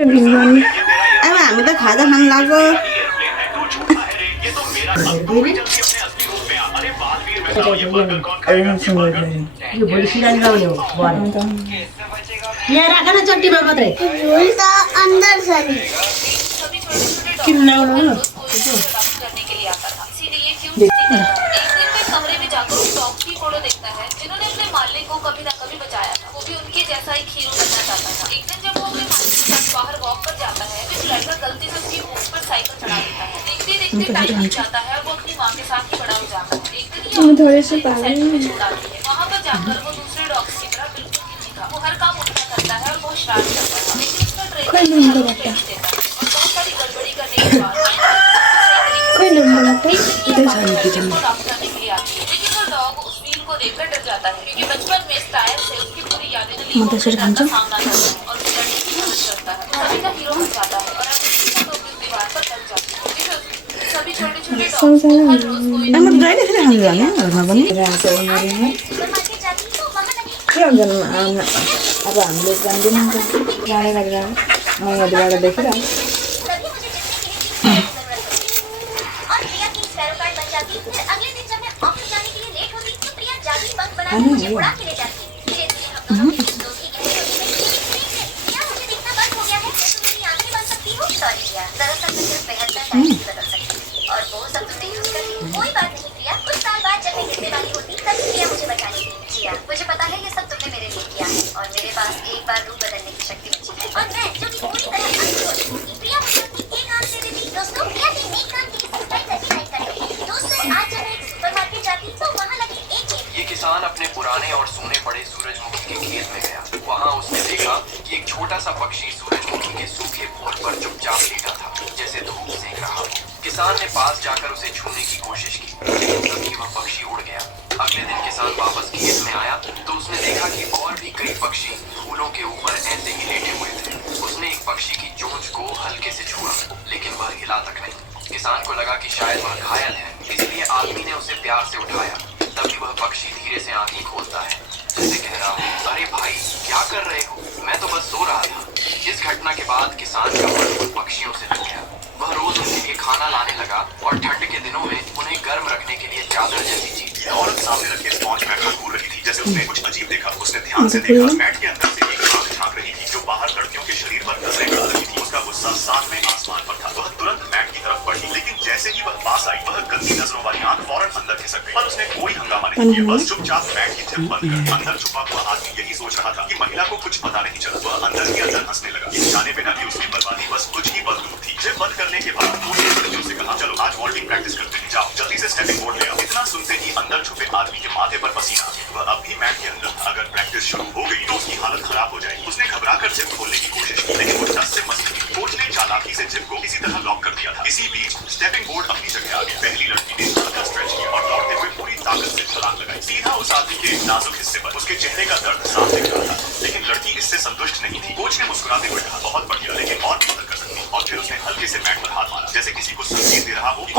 अब हामी त खाजा खान लाग्यो। यो भोलि सिरानी लाउने हो यहाँ राख न चट्टीमा मात्रै झोल त अंदर छ नि किन ल्याउनु कमरे में जाकर डॉक्टरी फोटो देखता है जिन्होंने अपने मालिक को कभी ना कभी बचाया था, वो भी उनके जैसा ही हीरो बनना चाहता था। एक दिन जब वो अपने मालिक के साथ बाहर वॉक पर जाता है तो एक लड़का गलती से उसकी ऊँट पर साइकिल चढ़ा देता है। देखते देखते टाइम बीत जाता है और वो अपनी माँ के साथ ही बड़ा हो जाता है। एक दिन ये थोड़े से वहाँ पर जाकर वो दूसरे डॉग्स की तरह बिल्कुल नहीं दिखा। वो हर काम उठा करता है और बहुत शरारत करता है, लेकिन उसका ट्रेनिंग और बहुत सारी गड़बड़ी करने के बाद देखकर डर जाता है क्योंकि बचपन में इस टायर से उसकी पूरी यादें सामना करता है और लड़ने की मदद करता है। सभी का हीरो बन जाता है और दीवार पर लग जाती है। सभी छोटे-छोटे अब हामीले जान्दैनौँ जाने गरेर म यहाँबाट देखिरहेँ मुझे पता है ये सब तुमने मेरे लिए किया और मेरे पास एक बार रूप बदलने की शक्ति बची है और मैं जो कि पूरी तरह प्रिया मुझे अपनी एक आंख दे देती। दोस्तों प्रिया के नेक काम की किसी स्टाइल ऐसी लाइक करें। दोस्तों आज जब मैं एक सुपरमार्केट जाती तो वहाँ लगी एक ये किसान अपने पुराने और सूने पड़े सूरजमुखी के खेत में गया। वहाँ उसने देखा कि एक छोटा सा पक्षी सूरजमुखी के सूखे फूल पर चुपचाप लेटा था, जैसे धूप सेक रहा हो। किसान ने पास जाकर उसे छूने की कोशिश की, लेकिन तभी वह पक्षी उड़ गया। अगले दिन किसान वापस खेत में आया तो उसने देखा कि और भी कई पक्षी फूलों के ऊपर ऐसे ही लेटे हुए थे। उसने एक पक्षी की चोंच को हल्के से छुआ, लेकिन वह हिला तक नहीं। किसान को लगा कि शायद वह घायल है, इसलिए आदमी ने उसे प्यार से उठाया। तभी वह पक्षी धीरे से आंखें खोलता है, जैसे कह रहा हो, अरे भाई क्या कर रहे हो, मैं तो बस सो रहा था। इस घटना के बाद किसान का मन उन पक्षियों से लग गया। वह रोज उनके लिए खाना लाने लगा और ठंड के दिनों में उन्हें गर्म रखने के लिए चादर जैसी चीज। औरत सामने रखे स्पॉन्ज मैट पर घूर रही थी, जैसे उसने कुछ अजीब देखा। उसने ध्यान से देखा, मैट के अंदर से एक आंख झांक रही थी जो बाहर लड़कियों के शरीर पर नजरें गड़ा रही थी। उसका गुस्सा सातवें आसमान पर था। वह तुरंत मैट की तरफ बढ़ी, लेकिन जैसे ही वह पास आई वह गंदी नजरों वाली आंख फौरन अंदर खिसक गई। पर उसने कोई हंगामा नहीं किया, बस चुपचाप मैट की जिप बंद कर अंदर छुपा हुआ आदमी यही सोच रहा था कि महिला को कुछ पता नहीं चला। वह अंदर ही अंदर हंसने लगा। ये जाने बिना भी उसकी बर्बादी बस कुछ ही पल दूर थी। जिप बंद करने के बाद उसने लड़कियों से कहा, चलो आज वॉल्टिंग प्रैक्टिस करते हैं, जाओ जल्दी से स्टेपिंग बोर्ड ले आओ। इतना सुनते ही अंदर छुपे आदमी के माथे पर पसीना आ गया। वह अब भी मैट के अंदर था। अगर प्रैक्टिस शुरू हो गई तो उसकी हालत खराब हो जाएगी। उसने घबराकर जिप खोलने की कोशिश की, लेकिन वो टस से मस नहीं। कोच ने चालाकी से जिप को किसी तरह लॉक कर दिया था। इसी बीच स्टेपिंग बोर्ड अपनी जगह आ गया। पहली लड़की ने हल्का स्ट्रेच किया और दौड़ते हुए पूरी ताकत से छलांग लगाई, सीधा उस आदमी के नाजुक हिस्से पर। उसके चेहरे का दर्द साफ दिख रहा था, लेकिन लड़की इससे संतुष्ट नहीं थी। कोच ने मुस्कुराते हुए कहा, बहुत बढ़िया, लेकिन और भी मदद कर सकती। और फिर उसने हल्के से मैट पर हाथ मारा, जैसे किसी को संकेत दे रहा हो कि